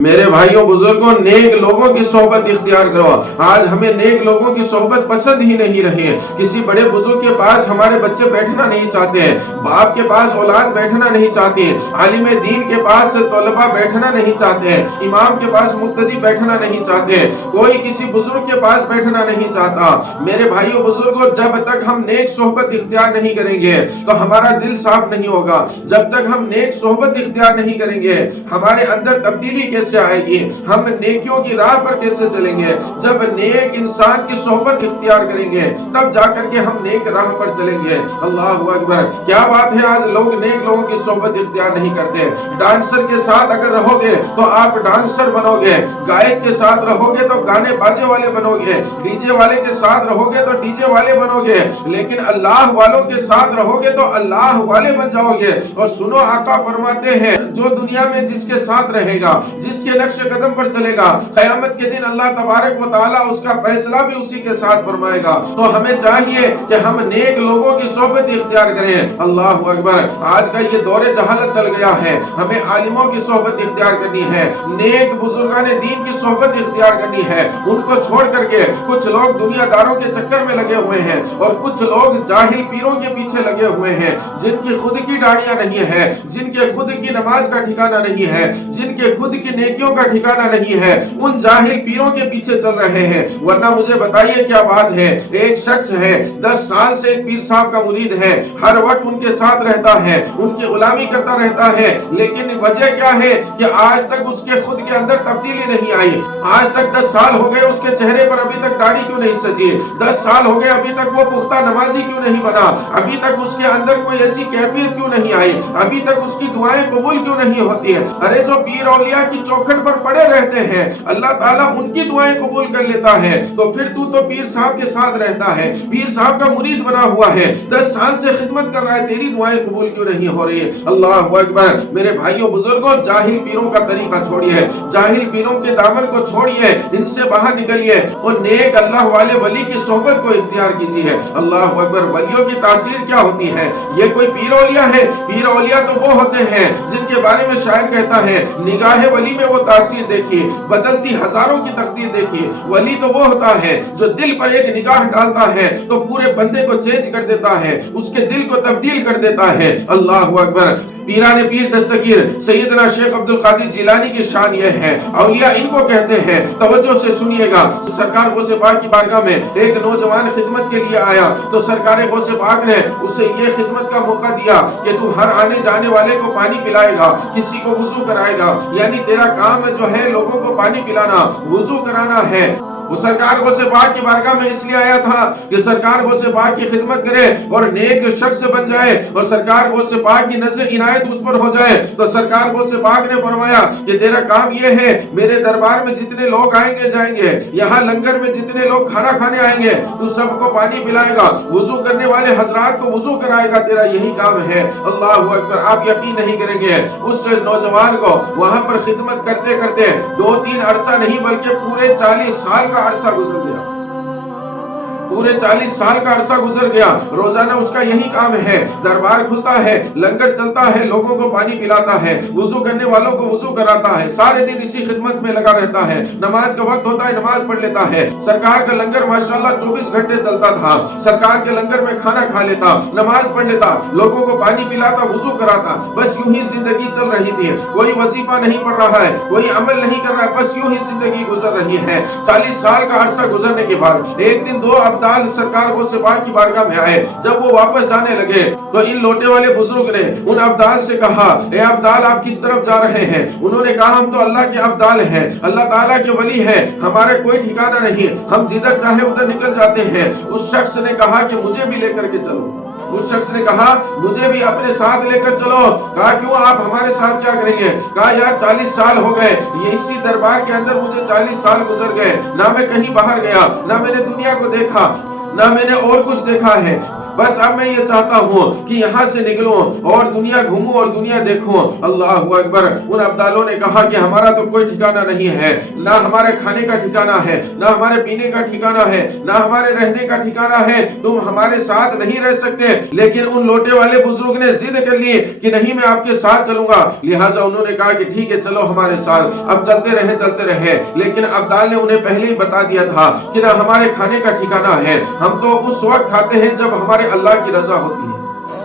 میرے بھائیوں بزرگوں، نیک لوگوں کی صحبت اختیار کرو۔ آج ہمیں نیک لوگوں کی صحبت پسند ہی نہیں رہی ہے۔ کسی بڑے بزرگ کے پاس ہمارے بچے بیٹھنا نہیں چاہتے ہیں، باپ کے پاس اولاد بیٹھنا نہیں چاہتی ہے، عالم دین کے پاس طلباء بیٹھنا نہیں چاہتے ہیں، امام کے پاس مقتدی بیٹھنا نہیں چاہتے ہیں، کوئی کسی بزرگ کے پاس بیٹھنا نہیں چاہتا۔ میرے بھائیوں بزرگوں، جب تک ہم نیک صحبت اختیار نہیں کریں گے تو ہمارا دل صاف نہیں ہوگا۔ جب تک ہم نیک صحبت اختیار نہیں کریں گے، ہمارے اندر تبدیلی کیسے آئے گی؟ ہم نیکیوں کی راہ پر کیسے چلیں گے؟ جب نیک انسان کی صحبت اختیار کریں گے تب جا کر کے ہم نیک راہ پر چلیں گے۔ اللہ اکبر! کیا بات ہے، آج لوگ نیک لوگوں کی صحبت اختیار نہیں کرتے۔ ڈانسر کے ساتھ اگر رہو گے تو آپ ڈانسر بنو گے، گائک کے ساتھ رہو گے تو گانے باجے والے بنو گے، ڈی جے والے کے ساتھ رہو گے تو ڈی جے والے بنو گے، لیکن اللہ والوں کے ساتھ رہو گے تو اللہ والے بن جاؤ گے۔ اور سنو، آقا فرماتے ہیں، جو دنیا میں جس کے ساتھ رہے گا، جس کے نقش قدم پر چلے گا، قیامت کے دن اللہ تبارک و تعالیٰ اس کا فیصلہ بھی اسی کے ساتھ فرمائے گا۔ تو ہمیں چاہیے کہ ہم نیک لوگوں کی صحبت اختیار کریں۔ اللہ اکبر! آج کا یہ دور جہالت چل گیا ہے، ہمیں عالموں کی صحبت اختیار کرنی ہے، نیک بزرگان دین کی صحبت اختیار کرنی ہے۔ ان کو چھوڑ کر کے کچھ لوگ دنیا داروں کے چکر میں لگے ہوئے ہیں اور کچھ لوگ جاہل پیروں کے پیچھے لگے ہوئے ہیں، جن کی خود کی داڑیاں نہیں ہے، جن کے خود کی نماز کا ٹھکانہ نہیں ہے، جن کے خود کی نیکیوں کا ٹھکانہ نہیں ہے، ان جاہل پیروں کے پیچھے چل رہے ہیں۔ ورنہ مجھے بتائیے کیا بات ہے، ایک شخص ہے 10 سال سے ایک پیر صاحب کا مرید ہے، ہر وقت ان کے ساتھ رہتا ہے، ان کی غلامی کرتا رہتا ہے، لیکن وجہ کیا ہے کہ آج تک اس کے خود کے اندر تبدیلی نہیں آئی۔ آج تک 10 سال ہو گئے، اس کے چہرے پر ابھی تک داڑھی کیوں نہیں سجی؟ 10 سال ہو گئے، ابھی تک وہ پختہ نمازی کیوں نہیں بنا؟ ابھی تک اس کے اندر کوئی ایسی کیفیت کیوں نہیں آئی؟ ابھی تک اس کی دعائیں قبول کیوں نہیں ہوتی ہیں؟ ارے جو پیر اولیاء کی چوکھٹ پر پڑے رہتے ہیں، اللہ تعالیٰ ان کی دعائیں قبول کر لیتا ہے، تو پھر تو پیر صاحب کے ساتھ رہتا ہے، پیر صاحب کا مرید بنا ہوا ہے، 10 سال سے خدمت کر رہا ہے، تیری دعائیں قبول کیوں نہیں ہو رہی ہے؟ اللہ اکبر! میرے بھائیوں بزرگوں، جاہل پیروں کا طریقہ چھوڑیے، جاہل پیروں کے دامن کو چھوڑیے، ان سے باہر نکلیے اور نیک اللہ والے ولی کی صحبت کو اختیار کیجیے۔ اللہ اکبر! ولیوں کی تاثیر کیا ہوتی ہے؟ یہ کوئی پیر اولیاء ہے؟ پیر اولیاء تو وہ ہوتے ہیں جن کے بارے میں شاعر کہتا ہے، نگاہ ولی میں وہ تاثیر دیکھی، بدلتی ہزاروں کی تقدیر دیکھی۔ ولی تو وہ ہوتا ہے جو دل پر ایک نگاہ ڈالتا ہے تو پورے بندے کو چینج کر دیتا ہے، اس کے دل کو تبدیل کر دیتا ہے۔ اللہ اکبر! پیران پیر دستگیر سیدنا شیخ عبد القادر جیلانی کی شان یہ ہے، اولیاء ان کو کہتے ہیں۔ توجہ سے سنیے گا، سرکار غوث پاک کی بارگاہ میں ایک نوجوان خدمت کے لیے آیا تو سرکار غوث پاک نے اسے یہ خدمت کا موقع دیا کہ تو ہر آنے جانے والے کو پانی پلائے گا، کسی کو وضو کرائے گا، یعنی تیرا کام جو ہے لوگوں کو پانی پلانا، وضو کرانا ہے۔ وہ سرکار غوث پاک کی بارگاہ میں اس لیے آیا تھا کہ سرکار غوث پاک کی خدمت کرے اور نیک شخص بن جائے اور سرکار غوث پاک کی نظر عنایت اس پر ہو جائے۔ تو سرکار غوث پاک نے فرمایا کہ تیرا کام یہ ہے، میرے دربار میں جتنے لوگ آئیں گے جائیں گے، یہاں لنگر میں جتنے لوگ کھانا کھانے آئیں گے، تو سب کو پانی پلائے گا، وضو کرنے والے حضرات کو وضو کرائے گا، تیرا یہی کام ہے۔ اللہ اکبر! آپ یقین نہیں کریں گے، اس نوجوان کو وہاں پر خدمت کرتے کرتے 2-3 عرصہ نہیں بلکہ پورے 40 سال کا عرصہ گزر گیا، پورے 40 سال کا عرصہ گزر گیا۔ روزانہ اس کا یہی کام ہے، دربار کھلتا ہے، لنگر چلتا ہے، لوگوں کو پانی پلاتا ہے، وضو کرنے والوں کو وضو کراتا ہے، سارے دن اسی خدمت میں لگا رہتا ہے۔ نماز کا وقت ہوتا ہے، نماز پڑھ لیتا ہے۔ سرکار کا لنگر ماشاءاللہ 24 گھنٹے چلتا تھا، سرکار کے لنگر میں کھانا کھا لیتا، نماز پڑھ لیتا، لوگوں کو پانی پلاتا، وضو کراتا، بس یوں ہی زندگی چل رہی تھی۔ کوئی وظیفہ نہیں پڑھ رہا ہے، کوئی عمل نہیں کر رہا ہے، بس یوں ہی زندگی گزر رہی ہے۔ 40 سال کا عرصہ گزرنے کے بعد ایک دن 2 ابدال سرکار غوث پاک کی بارگاہ میں آئے۔ جب وہ واپس جانے لگے تو ان لوٹے والے بزرگ نے ان ابدال سے کہا، اے ابدال، آپ کس طرف جا رہے ہیں؟ انہوں نے کہا، ہم تو اللہ کے ابدال ہیں، اللہ تعالیٰ کے ولی ہیں، ہمارا کوئی ٹھکانہ نہیں، ہم جدھر چاہے ادھر نکل جاتے ہیں۔ اس شخص نے کہا کہ مجھے بھی لے کر کے چلو، اس شخص نے کہا مجھے بھی اپنے ساتھ لے کر چلو۔ کہا کیوں، آپ ہمارے ساتھ کیا کریں گے؟ کہا یار 40 سال ہو گئے، یہ اسی دربار کے اندر مجھے 40 سال گزر گئے، نہ میں کہیں باہر گیا، نہ میں نے دنیا کو دیکھا، نہ میں نے اور کچھ دیکھا ہے، बस अब मैं ये चाहता हूँ कि यहाँ से निकलूं और दुनिया घूमूं और दुनिया देखूं। अल्लाह अकबर। उन अब्दालों ने कहा कि हमारा तो कोई ठिकाना नहीं है, ना हमारे खाने का ठिकाना है, ना हमारे पीने का ठिकाना है, ना हमारे रहने का ठिकाना है, तुम हमारे साथ नहीं रह सकते। लेकिन उन लोटे वाले बुजुर्ग ने जिद कर ली कि नहीं, मैं आपके साथ चलूंगा। लिहाजा उन्होंने कहा कि ठीक है, चलो हमारे साथ। अब चलते रहे। लेकिन अब्दाल ने उन्हें पहले ही बता दिया था कि ना हमारे खाने का ठिकाना है, हम तो उस वक्त खाते हैं जब हमारे अल्लाह की रजा होती है।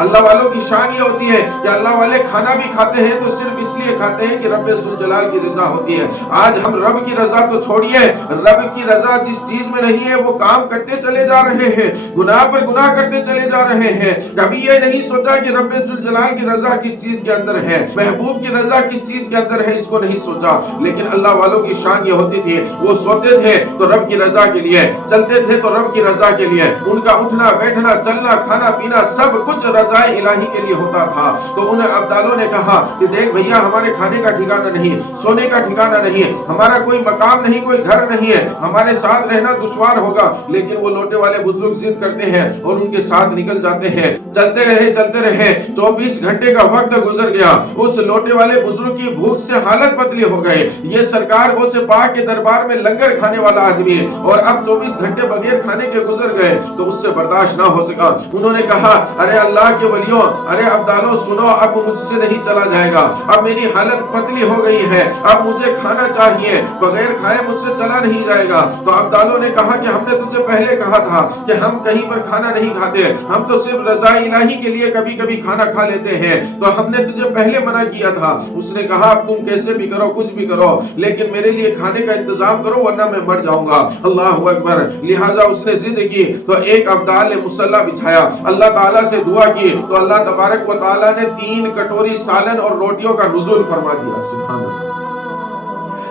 अल्लाह वालों की शान ये होती है कि अल्लाह वाले खाना भी खाते हैं तो सिर्फ इसलिए खाते हैं कि रब जुल जलाल की रजा होती है। आज हम रब की रजा तो छोड़िए, रब की रजा जिस चीज में नहीं है वो काम करते चले जा रहे हैं, गुनाह पर गुनाह करते चले जा रहे हैं। कभी ये नहीं सोचा कि रब जुल जलाल की रजा किस चीज के अंदर है, महबूब की रजा किस चीज के अंदर है, इसको नहीं सोचा। लेकिन अल्लाह वालों की शान ये होती थी, वो सोते थे तो रब की रजा के लिए, चलते थे तो रब की रजा के लिए, उनका उठना बैठना चलना खाना पीना सब कुछ रज़ाए इलाही के लिए होता था। तो उन अब्दालों ने कहा कि देख भैया, हमारे खाने का ठिकाना नहीं, सोने का ठिकाना नहीं, हमारा कोई मकाम नहीं, कोई घर नहीं है, हमारे साथ रहना दुश्वार होगा। लेकिन वो लोटे वाले बुजुर्ग जिद करते हैं और उनके साथ निकल जाते हैं। चलते रहे 24 घंटे का वक्त गुजर गया। उस लोटे वाले बुजुर्ग की भूख से हालत बदली हो गए। ये सरकार गो से पाक के दरबार में लंगर खाने वाला आदमी, और अब 24 घंटे बगैर खाने के गुजर गए तो उससे बर्दाश्त ना हो सका। उन्होंने कहा, अरे अल्लाह के वलियों, अरे अब्दालों सुनो, अब मुझसे नहीं चला जाएगा, अब मेरी हालत पतली हो गई है, अब मुझे खाना चाहिए, बगैर खाए मुझसे चला नहीं जाएगा। तो अब्दालों ने कहा कि हमने तुझे पहले कहा था कि हम कहीं पर खाना नहीं खाते, हम तो सिर्फ रज़ा इलाही के लिए कभी कभी खाना खा लेते हैं, तो हमने तुझे पहले मना किया था। उसने कहा, अब तुम कैसे भी करो, कुछ भी करो, लेकिन मेरे लिए खाने का इंतजाम करो वरना मैं मर जाऊंगा। अल्लाह अकबर। लिहाजा उसने जिद की तो एक अब्दाल ने मुसल्ला बिछाया, अल्लाह ताला से दुआ की तो अल्लाह तबारक व ताला ने 3 कटोरी सालन और रोटियों का नुज़ूल फरमा दिया। सुभान अल्लाह।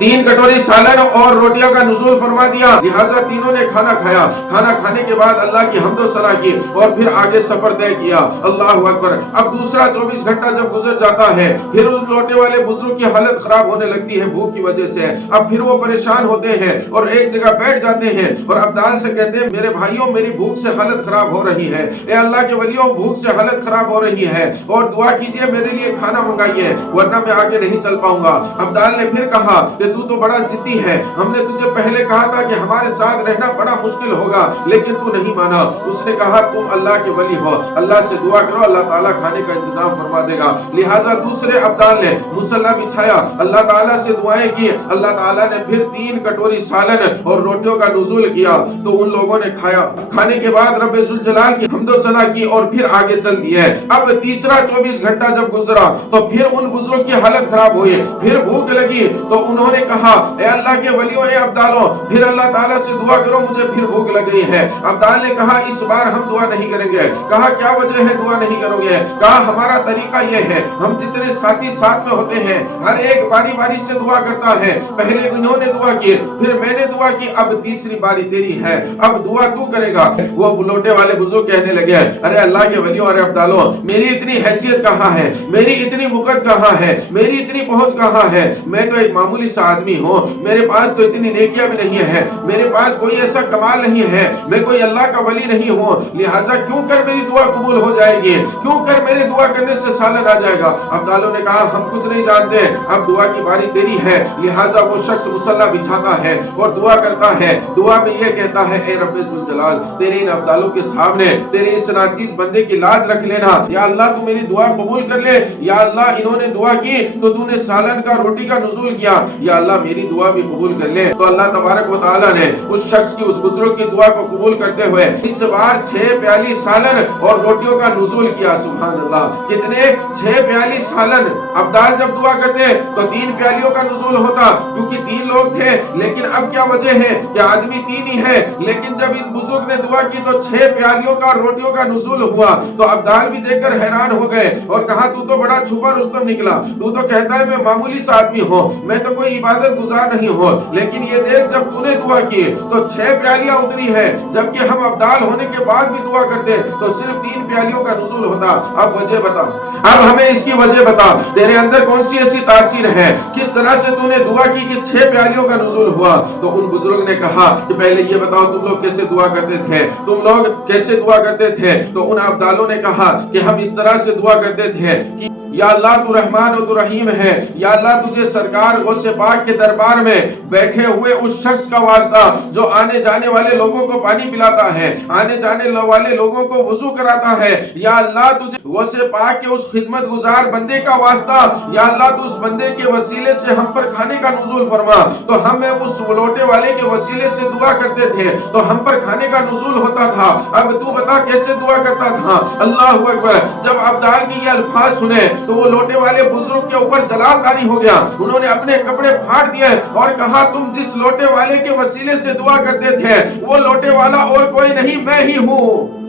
3 कटोरी सालन और रोटियों का नुज़ूल फरमा दिया। लिहाजा तीनों ने खाना खाया। खाना खाने के बाद अल्लाह की हम्द व सना की और फिर आगे सफर तय किया। अल्लाह अकबर। अब दूसरा 24 घंटा जब गुजर जाता है, फिर उस लोटे वाले बुजुर्ग की हालत खराब होने लगती है भूख की वजह से। अब फिर वो परेशान होते हैं और एक जगह बैठ जाते हैं और अब्दाल से कहते हैं, मेरे भाइयों, मेरी भूख से हालत खराब हो रही है, ए अल्लाह के वलियों, भूख से हालत खराब हो रही है और दुआ कीजिए, मेरे लिए खाना मंगाइए वरना मैं आगे नहीं चल पाऊंगा। अब्दाल ने फिर कहा कि तू तो बड़ा जिद्दी है, हमने तुझे पहले कहा था कि हमारे साथ रहना बड़ा मुश्किल होगा, लेकिन तू नहीं माना। उसने कहा, तुम अल्लाह के वली हो, अल्लाह से दुआ करो, अल्लाह ताला खाने का इंतजाम फरमा देगा। लिहाजा दूसरे अब्दाल ने मुसल्ला बिछाया, अल्लाह ताला से दुआएं की, अल्लाह ताला ने फिर 3 कटोरी सालन और रोटियों का नुज़ूल किया तो उन लोगों ने खाया। खाने के बाद रब जुल जलाल की हम्द व सना की और फिर आगे चल दिए। अब तीसरा 24 घंटा जब गुजरा तो फिर उन बुजुर्ग की हालत खराब हुई, फिर भूख लगी तो उन्होंने कहा, ए अल्लाह के वलियों, ए अब्दालों, फिर अल्लाह ताला से दुआ करो, मुझे फिर भूख लग गई है। अब्दाल ने कहा, इस बार हम दुआ नहीं करेंगे। कहा, क्या वजह है दुआ नहीं करोगे? कहा, हमारा तरीका यह है, हम जितने साथी साथ में होते हैं हर एक बारी बारी से दुआ करता है। पहले इन्होंने दुआ की, फिर मैंने दुआ की, अब तीसरी बारी तेरी है, अब दुआ तू करेगा। वो बुलोटे वाले बुजुर्ग कहने लगे, अरे अल्लाह के वलियों, अरे अब्दालों, मेरी इतनी हैसियत कहाँ है, मेरी इतनी मुकत कहाँ है, मेरी इतनी पहुंच कहाँ है? मैं तो एक मामूली सा आदमी हूँ, मेरे पास तो इतनी नेकियां भी नहीं है, मेरे पास कोई ऐसा कमाल नहीं है, मैं कोई अल्लाह का वली नहीं हूँ। लिहाजा क्यों कर मेरी दुआ कबूल हो जाएगी, क्यों कर मेरे दुआ करने से सालन आ जाएगा? अब्दालों ने कहा, हम कुछ नहीं जानते, अब दुआ की बारी तेरी है। लिहाजा वो शख्स मुसल्ला बिछाता है और दुआ करता है। दुआ में ये कहता है, ए रब्बे जुल जलाल, तेरे इन अब्दालों के सामने तेरे इस नाचीज बंदे की लाज रख लेना, या अल्लाह तू मेरी दुआ कबूल कर ले। या अल्लाह, इन्होंने दुआ की तो तूने सालन का रोटी का नुज़ूल किया, या अल्लाह मेरी दुआ भी कबूल कर ले। तो अल्लाह तबारक व तआला ने उस शख्स की, उस बुजुर्ग की दुआ को कबूल करते हुए इस बार 6 प्याली सालन और रोटियों का नुज़ूल किया। सुभान अल्लाह। कितने? 6 प्याली सालन। अब्दाल जब दुआ करते तो 3 प्यालियों का नुज़ूल होता, क्योंकि 3 लोग थे। लेकिन अब क्या वजह है कि आदमी 3 ही है, लेकिन जब इन बुजुर्ग ने दुआ की तो 6 प्यालियों का रोटियों का नुज़ूल हुआ। तो अब्दाल भी देखकर हैरान हो गए और कहा, तू तो बड़ा छुपा रुस्तम निकला, तू तो कहता है मैं मामूली सा आदमी हूँ, मैं तो कोई इबादत गुजार नहीं हो, लेकिन ये देख जब तूने दुआ की तो 6 प्यालियां उतरी है, जबकि हम अब्दाल होने के बाद भी दुआ करते तो सिर्फ 3 प्यालियों का नुज़ूल होता। अब वजह बता, अब हमें इसकी वजह बता, तेरे अंदर कौन सी ऐसी तासीर है, किस तरह से तूने दुआ की कि 6 प्यालियों का नुज़ूल हुआ। तो उन बुजुर्ग ने कहा कि पहले ये बताओ तुम लोग कैसे दुआ करते थे, तुम लोग कैसे दुआ करते थे। तो उन अब्दालों ने कहा कि हम इस तरह से दुआ करते थे कि या अल्लाह तू रहमान और तू रहीम है, या अल्लाह तुझे सरकार गौसे पाक के दरबार में बैठे हुए उस शख्स का वास्ता जो आने जाने वाले लोगों को पानी पिलाता है, आने जाने वाले लोगों को वुजू कराता है, या अल्लाह तुझे गौसे पाक के उस खिदमत गुजार बंदे का वास्ता, या अल्लाह तू उस बंदे के वसीले से हम पर खाने का नुज़ूल फरमा। तो हमें उस लोटे वाले के वसीले से दुआ करते थे तो हम पर खाने का नुज़ूल होता था। अब तू बता कैसे दुआ करता था। अल्लाह अकबर। जब अब्दाल की ये अल्फाज सुने तो वो लोटे वाले बुजुर्ग के ऊपर जलाल तारी हो गया। उन्होंने अपने कपड़े फाड़ दिए और कहा तुम जिस लोटे वाले के वसीले से दुआ करते थे वो लोटे वाला और कोई नहीं, मैं ही हूँ।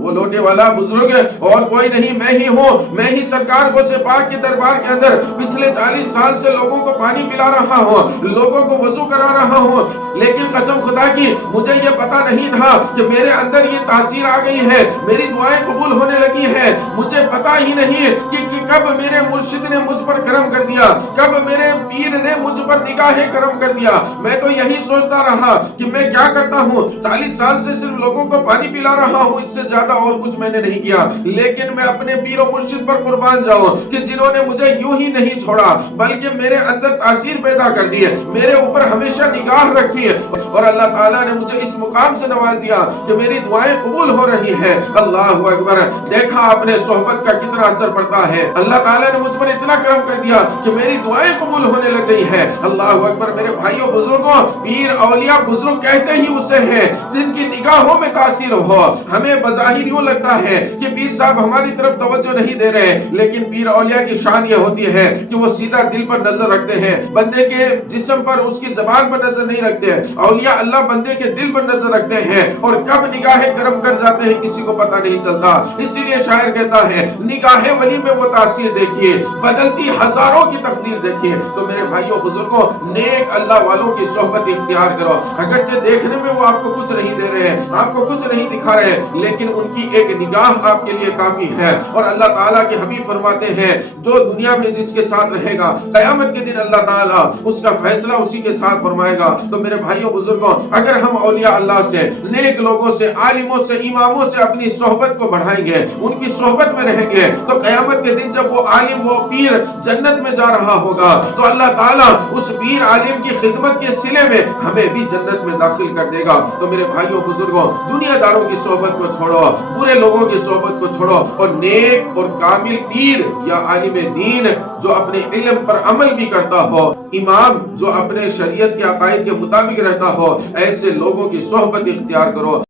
वो लोटे वाला बुजुर्ग और कोई नहीं, मैं ही हूँ। मैं ही सरकार गौसे पाक के दरबार के अंदर पिछले 40 साल से लोगों को पानी पिला रहा हूँ, लोगों को वजू करा रहा हूँ। लेकिन कसम खुदा की मुझे ये पता नहीं था कि मेरे अंदर ये तासीर आ गई है, मेरी दुआएं कबूल होने लगी है। मुझे पता ही नहीं कि कब मेरे मुर्शिद ने मुझ पर करम कर दिया, कब मेरे पीर ने मुझ पर निगाहे करम कर दिया। मैं तो यही सोचता रहा कि मैं क्या करता हूँ, 40 साल से सिर्फ लोगों को पानी पिला रहा हूँ, इससे ज्यादा और कुछ मैंने नहीं किया। लेकिन मैं अपने पीर और मुर्शिद पर कुर्बान जाऊं कि जिन्होंने मुझे यूं ही नहीं छोड़ा बल्कि मेरे अंदर तासीर पैदा कर दी है, मेरे ऊपर हमेशा निगाह रखी है और अल्लाह ताला ने मुझे इस मुकाम से नवाज दिया कि मेरी दुआएं कबूल हो रही है। अल्लाह अकबर। देखा आपने सोहबत का कितना असर पड़ता है। अल्लाह ताला ने मुझ पर इतना करम कर दिया कि मेरी दुआएं कबूल होने लग गई है। अल्लाह अकबर। मेरे भाइयों बुजुर्गों, पीर औलिया बुजुर्ग कहते ही उसे हैं जिनकी निगाहों में तासीर हो। हमें बज़ाहिर यूं लगता है कि पीर साहब हमारी तरफ तवज्जो नहीं दे रहे, लेकिन पीर औलिया की शान ये होती है कि वो सीधा दिल पर नजर रखते हैं, बंदे के जिस्म पर उसकी ज़बान पर नजर नहीं रखते हैं। औलिया अल्लाह बंदे के दिल पर नजर रखते हैं और कब निगाहें करम कर जाते हैं किसी को पता नहीं चलता। इसीलिए शायर कहता है निगाहे वली में वो तासीर देखिए, बदलती हजारों की तकदीर देखिए। तो मेरे भाइयों बुजुर्गों, नेक अल्लाह वालों की सोहबत इख्तियार करो। अगरचे देखने में वो आपको कुछ नहीं दे रहे हैं, आपको कुछ नहीं दिखा रहे हैं, लेकिन उनकी एक निगाह आपके लिए काफी है। और अल्लाह ताला के हबीब फरमाते हैं जो दुनिया में जिसके साथ रहेगा कयामत के दिन अल्लाह ताला उसका फैसला उसी के साथ फरमाएगा। तो मेरे भाइयों बुजुर्गों, अगर हम औलिया अल्लाह से, नेक लोगों से, आलिमों से, इमामों से अपनी सोहबत को बढ़ाएंगे, उनकी सोहबत में रहेंगे, तो कयामत के दिन जब वो आलिम, वो पीर जन्नत में जा रहा होगा तो अल्लाह ताला उस पीर आलिम की खिदमत के सिले में हमें भी जन्नत में दाखिल कर देगा। तो मेरे भाइयों बुजुर्गों, दुनियादारों की सोहबत को छोड़ो, बुरे लोगों की सोहबत को छोड़ो और नेक और कामिल पीर या आलिम दीन जो अपने इल्म पर अमल भी करता हो, इमाम जो अपने शरीयत के अकायद के मुताबिक रहता हो, ऐसे लोगों की सोहबत इख्तियार करो।